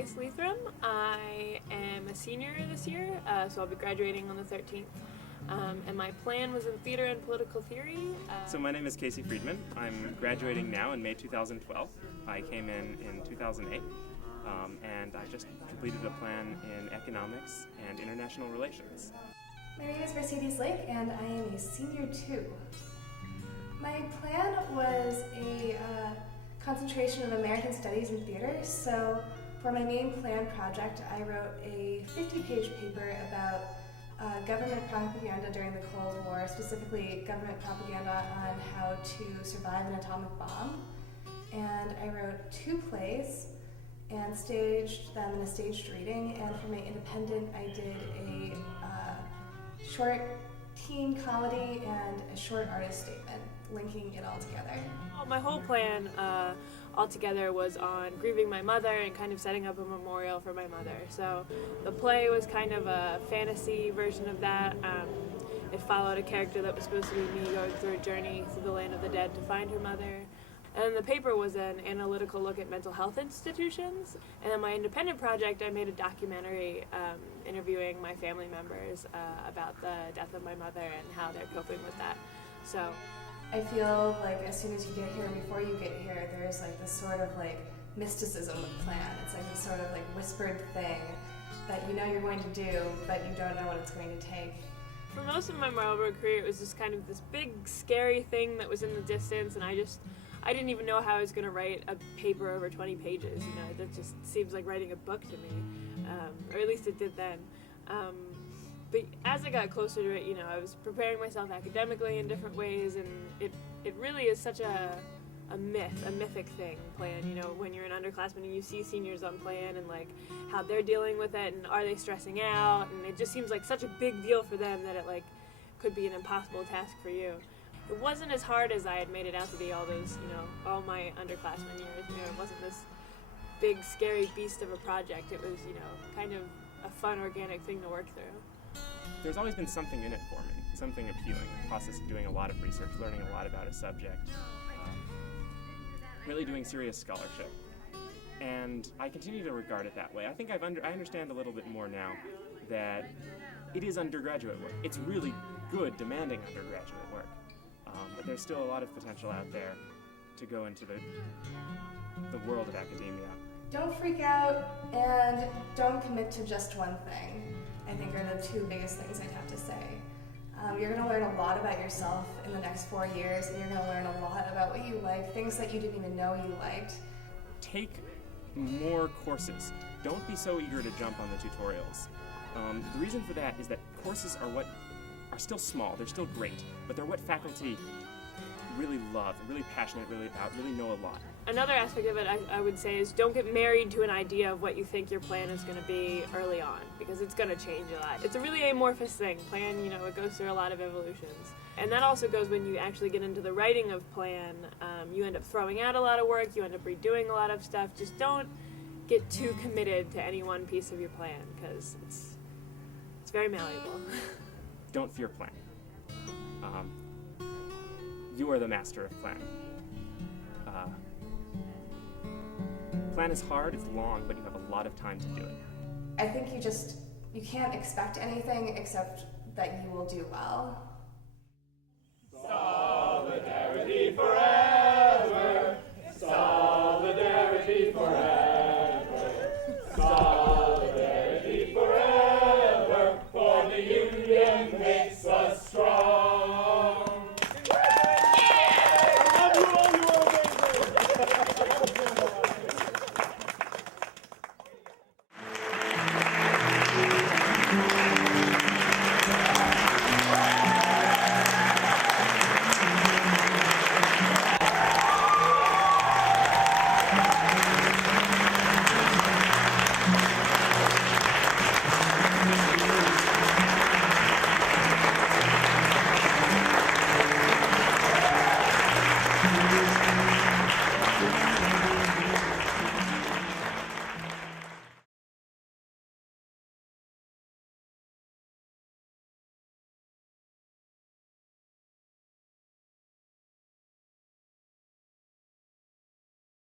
Grace Leathrum. I am a senior this year, so I'll be graduating on the 13th. And my plan was in theater and political theory. So my name is Casey Friedman. I'm graduating now in May 2012. I came in 2008, and I just completed a plan in economics and international relations. My name is Mercedes Lake, and I am a senior too. My plan was a concentration of American Studies in theater, so for my main plan project, I wrote a 50-page paper about government propaganda during the Cold War, specifically government propaganda on how to survive an atomic bomb. And I wrote 2 plays and staged them in a staged reading, and for my independent, I did a short teen comedy and a short artist statement, linking it all together. My whole plan altogether was on grieving my mother and kind of setting up a memorial for my mother. So the play was kind of a fantasy version of that. It followed a character that was supposed to be me going through a journey through the land of the dead to find her mother. And then the paper was an analytical look at mental health institutions. And then my independent project, I made a documentary interviewing my family members about the death of my mother and how they're coping with that. So I feel like as soon as you get here, before you get here, there's like this sort of like mysticism with plan. It's like this sort of like whispered thing that you know you're going to do, but you don't know what it's going to take. For most of my Marlboro career, it was just kind of this big, scary thing that was in the distance, and I didn't even know how I was going to write a paper over 20 pages. You know, that just seems like writing a book to me, or at least it did then. But as I got closer to it, you know, I was preparing myself academically in different ways, and it really is such a mythic thing, plan. You know, when you're an underclassman and you see seniors on plan and like how they're dealing with it, and are they stressing out, and it just seems like such a big deal for them that it like could be an impossible task for you. It wasn't as hard as I had made it out to be all those, you know, all my underclassmen years. You know, it wasn't this big, scary beast of a project. It was, you know, kind of a fun, organic thing to work through. There's always been something in it for me, something appealing, the process of doing a lot of research, learning a lot about a subject, really doing serious scholarship. And I continue to regard it that way. I think I understand a little bit more now that it is undergraduate work. It's really good, demanding undergraduate work. But there's still a lot of potential out there to go into the world of academia. Don't freak out and don't commit to just one thing, I think are the 2 biggest things I'd have to say. You're going to learn a lot about yourself in the next 4 years, and you're going to learn a lot about what you like, things that you didn't even know you liked. Take more courses. Don't be so eager to jump on the tutorials. The reason for that is that courses are still small, they're still great, but they're what faculty really love, really passionate, really about, really know a lot. Another aspect of it, I would say, is don't get married to an idea of what you think your plan is going to be early on, because it's going to change a lot. It's a really amorphous thing. Plan, you know, it goes through a lot of evolutions. And that also goes when you actually get into the writing of plan. You end up throwing out a lot of work, you end up redoing a lot of stuff. Just don't get too committed to any one piece of your plan, because it's very malleable. Don't fear plan. You are the master of plan. Plan is hard, it's long, but you have a lot of time to do it. I think you can't expect anything except that you will do well. Solidarity forever!